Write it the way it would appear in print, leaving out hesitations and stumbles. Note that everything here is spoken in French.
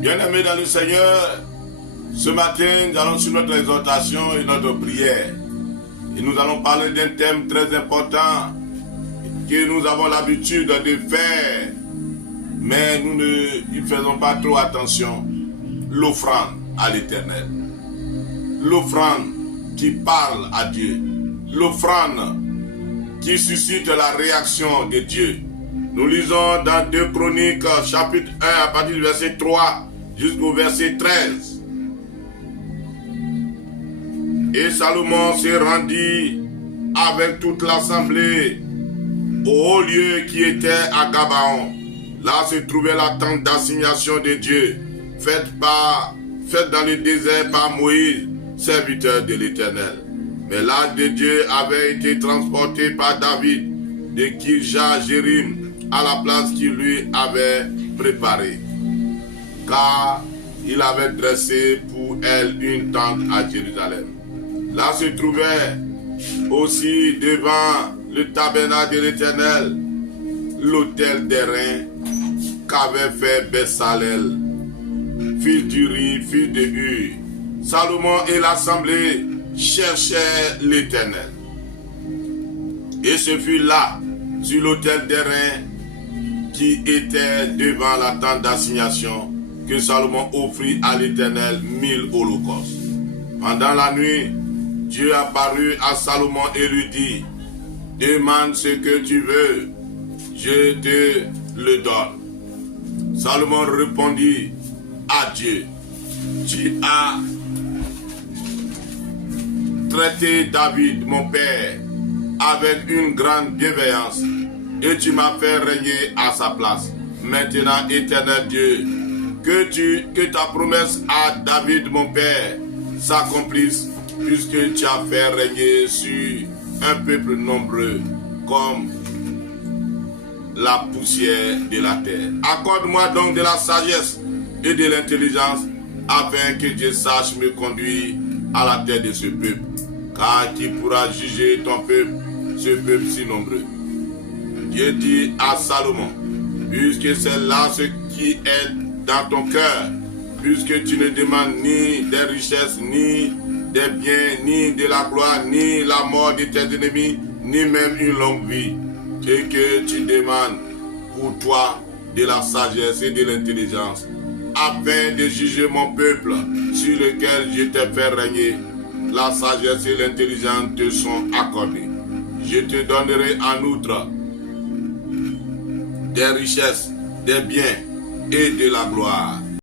Bien-aimés dans le Seigneur, ce matin, nous allons sur notre exhortation et notre prière. Et nous allons parler d'un thème très important que nous avons l'habitude de faire, mais nous ne faisons pas trop attention. L'offrande à l'Éternel. L'offrande qui parle à Dieu. L'offrande qui suscite la réaction de Dieu. Nous lisons dans 2 Chroniques, chapitre 1, à partir du verset 3 jusqu'au verset 13. Et Salomon s'est rendu avec toute l'assemblée au haut lieu qui était à Gabaon. Là se trouvait la tente d'assignation de Dieu, faite dans le désert par Moïse, serviteur de l'Éternel. Mais l'arche de Dieu avait été transportée par David de Kirjath-Jéarim à la place qu'il lui avait préparée, car il avait dressé pour elle une tente à Jérusalem. Là se trouvait aussi devant le tabernacle de l'Éternel l'autel d'airain qu'avait fait Bezalel, fils d'Uri, fils de Hur. Salomon et l'assemblée cherchaient l'Éternel. Et ce fut là, sur l'autel d'airain qui était devant la tente d'assignation, que Salomon offrit à l'Éternel 1000 holocaustes. Pendant la nuit, Dieu apparut à Salomon et lui dit: demande ce que tu veux, je te le donne. Salomon répondit à Dieu: tu as traité David, mon père, avec une grande bienveillance, et tu m'as fait régner à sa place. Maintenant, Éternel Dieu, que ta promesse à David, mon père, s'accomplisse, puisque tu as fait régner sur un peuple nombreux comme la poussière de la terre. Accorde-moi donc de la sagesse et de l'intelligence, afin que je sache me conduire à la tête de ce peuple. Car qui pourra juger ton peuple, ce peuple si nombreux? Dieu dit à Salomon: puisque c'est là ce qui est dans ton cœur, puisque tu ne demandes ni des richesses, ni des biens, ni de la gloire, ni la mort de tes ennemis, ni même une longue vie, et que tu demandes pour toi de la sagesse et de l'intelligence, afin de juger mon peuple sur lequel je t'ai fait régner, la sagesse et l'intelligence te sont accordées. Je te donnerai en outre des richesses, des biens et de la gloire.